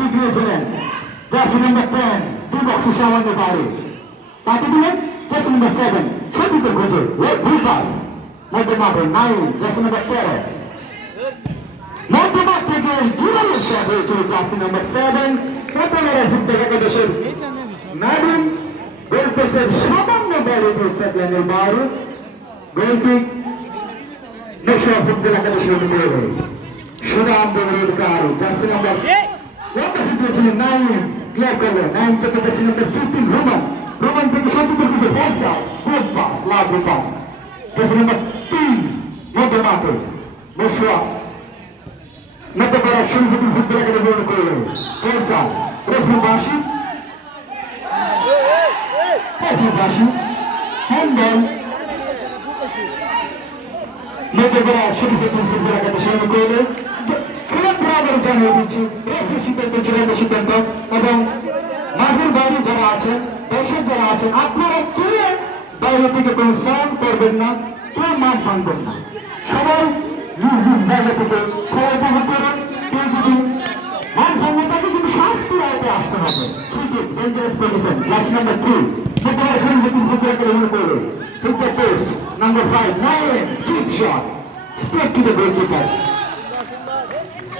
কি দিয়েছিলেন jersey number ten দুই বক্সে সামান্য বাইরে তাকে দিলেন জার্সি নাম্বার সেভেন সঠিক খোঁজে ভুল পাস মধ্যে মাঠে নাইন জার্সি নাম্বার তেরো মধ্যমাঠ থেকে জুড়ালো শট হয়েছিল জার্সি নাম্বার সেভেন প্রথমের ফুটবল একাদশের ম্যাডিন গোল করছেন সামান্য বল সেকেন্ডের বাইরে গোলকিক নেশা ফুটবল একাদশের উপরে সুনাম বেরোজগার জার্সি নাম্বার কত হিটেছিলেন নাইন ক্লিয়ার করলেন নাইন থেকে নাম্বার ফিফটিন রোমান রোমান থেকে সত্যি কিছু পয়সা good pass love pass jersey number তিন মধ্য মাঠে বসুয়া মধ্য করা শুরু ফুটবল একাডেমি গ্রহণ করলেন পয়সা রফি বাসি রফি বাসি হ্যান্ডল মধ্যে করা শুরু ফুটবল একাডেমি শুরু করলেন বরাবর জানিয়ে দিচ্ছি রেফারি সিদ্ধান্ত চূড়ান্ত সিদ্ধান্ত এবং মাঠের বাইরে যারা আছেন দর্শক যারা আছেন, আপনারা কেউ বাইরে থেকে কোনো সাউন্ড করবেন না, কেউ মান ভাঙবেন না। সবাই চিপ শট স্টেপ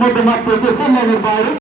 मैं तुम्हारे प्रोफेसर लेवल बारे